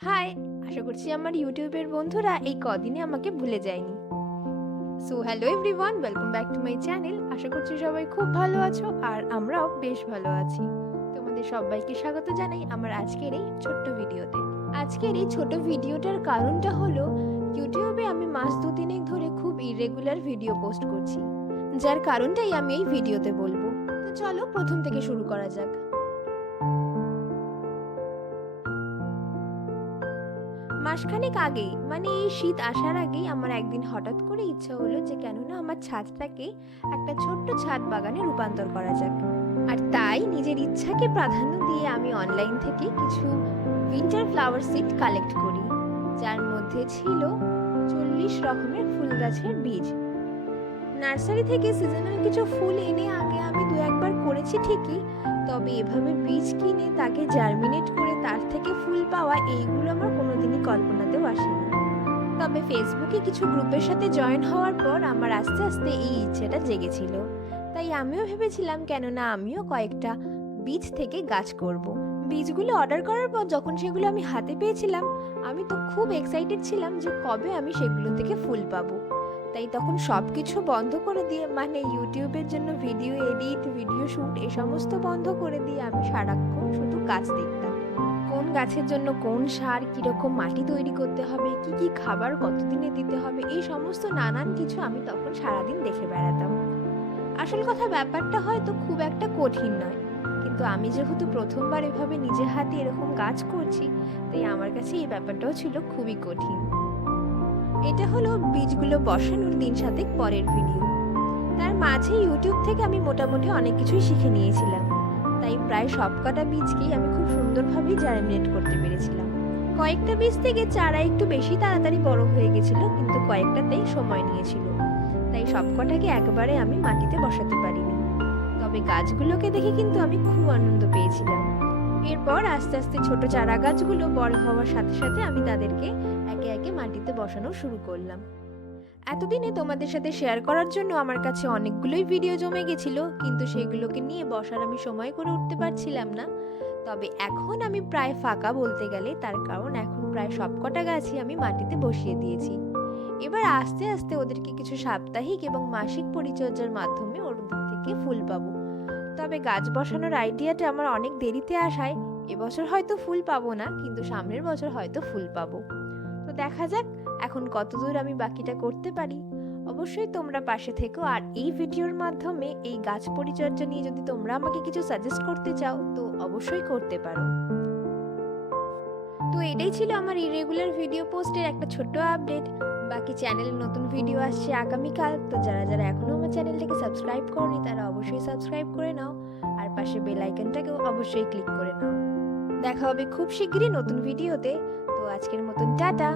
High, আশা করছি আমার ইউটিউবের বন্ধুরা এই কদিনে আমাকে ভুলে যায়নি। So hello everyone, welcome back to my channel. আশা করছি সবাই খুব ভালো আছো আর আমরাও বেশ ভালো আছি। তোমাদের সবাইকে স্বাগত জানাই আমার আজকের এই ছোট্ট ভিডিওতে। আজকের এই ছোট ভিডিওটার কারণটা হলো ইউটিউবে আমি মাস দুদিনেক ধরে খুব ইরেগুলার ভিডিও পোস্ট করছি, যার কারণটাই আমি এই ভিডিওতে বলবো। তো চলো প্রথম থেকে শুরু করা যাক। মাসখানেক আগেই, মানে এই শীত আসার আগেই আমার একদিন হঠাৎ করে ইচ্ছা হলো যে কেন না আমার ছাদটাকে একটা ছোট্ট ছাদ বাগানে রূপান্তর করা যাক। আর তাই নিজের ইচ্ছাকে প্রাধান্য দিয়ে আমি অনলাইন থেকে কিছু উইন্টার ফ্লাওয়ার সিড কালেক্ট করি, যার মধ্যে ছিল 40 রকমের ফুল গাছের বীজ। নার্সারি থেকে সিজনাল কিছু ফুল এনে আগে আমি দু একবার করেছি ঠিকই, তবে এভাবে বীজ কিনে তাকে জার্মিনেট করে তার থেকে ফুল পাওয়া এইগুলো আমার কোনোদিনই কল্পনাতেও আসেনি। তবে ফেসবুকে কিছু গ্রুপের সাথে জয়েন হওয়ার পর আমার আস্তে আস্তে এই ইচ্ছেটা জেগেছিল। তাই আমিও ভেবেছিলাম কেননা আমিও কয়েকটা বীজ থেকে গাছ করব। বীজগুলো অর্ডার করার পর যখন সেগুলো আমি হাতে পেয়েছিলাম, আমি তো খুব এক্সাইটেড ছিলাম যে কবে আমি সেগুলো থেকে ফুল পাবো। তাই তখন সব কিছু বন্ধ করে দিয়ে, মানে ইউটিউবের জন্য ভিডিও এডিট, ভিডিও শ্যুট এ সমস্ত বন্ধ করে দিয়ে আমি সারাক্ষণ শুধু গাছ দেখতাম। কোন গাছের জন্য কোন সার, কীরকম মাটি তৈরি করতে হবে, কি কি খাবার কতদিনে দিতে হবে, এই সমস্ত নানান কিছু আমি তখন সারাদিন দেখে বেড়াতাম। আসল কথা ব্যাপারটা হয়তো খুব একটা কঠিন নয়, কিন্তু আমি যেহেতু প্রথমবার এভাবে নিজের হাতে এরকম গাছ করছি, তাই আমার কাছে এই ব্যাপারটাও ছিল খুবই কঠিন। এটা হলো বীজগুলো বসানোর 3 সাতেক পরের ভিডিও। তার মাঝে ইউটিউব থেকে আমি মোটামুটি অনেক কিছুই শিখে নিয়েছিলাম, তাই প্রায় সবকটা বীজকেই আমি খুব সুন্দরভাবেই জার্মিনেট করতে পেরেছিলাম। কয়েকটা বীজ থেকে চারা একটু বেশি তাড়াতাড়ি বড় হয়ে গেছিল, কিন্তু কয়েকটাতেই সময় নিয়েছিল, তাই সবকটাকে একবারে আমি মাটিতে বসাতে পারিনি। তবে গাছগুলোকে দেখে কিন্তু আমি খুব আনন্দ পেয়েছিলাম। এরপর আস্তে আস্তে ছোট চারা গাছগুলো বড় হওয়ার সাথে সাথে আমি তাদেরকে একে একে মাটিতে বসানো শুরু করলাম। এতদিনে তোমাদের সাথে শেয়ার করার জন্য আমার কাছে অনেকগুলোই ভিডিও জমে গেছিল, কিন্তু সেগুলোকে নিয়ে বসার আমি সময় করে উঠতে পারছিলাম না। তবে এখন আমি প্রায় ফাঁকা বলতে গেলে, তার কারণ এখন প্রায় সবকটা গাছই আমি মাটিতে বসিয়ে দিয়েছি। এবার আস্তে আস্তে ওদেরকে কিছু সাপ্তাহিক এবং মাসিক পরিচর্যার মাধ্যমে ওদের থেকে ফুল পাবো। তবে গাছ বসানোর আইডিয়াটা আমার অনেক দেরিতে আসায় এবছর হয়তো ফুল পাবো না, কিন্তু সামনের বছর হয়তো ফুল পাবো। তো দেখা যাক এখন কতদূর আমি বাকিটা করতে পারি। অবশ্যই তোমরা পাশে থেকো, আর এই ভিডিওর মাধ্যমে এই গাছ পরিচর্যা নিয়ে যদি তোমরা আমাকে কিছু সাজেস্ট করতে চাও তো অবশ্যই করতে পারো। তো এটাই ছিল আমার ইরেগুলার ভিডিও পোস্টের একটা ছোট্ট আপডেট। বাকি চ্যানেলে নতুন ভিডিও আসছে আগামীকাল, তো যারা যারা এখনো আমার চ্যানেলটাকে সাবস্ক্রাইব করনি তারা অবশ্যই সাবস্ক্রাইব করে নাও, আর পাশে বেল আইকনটাকেও অবশ্যই ক্লিক করে নাও। দেখা হবে খুব শিগগিরই নতুন ভিডিওতে। তো আজকের মতন টাটা।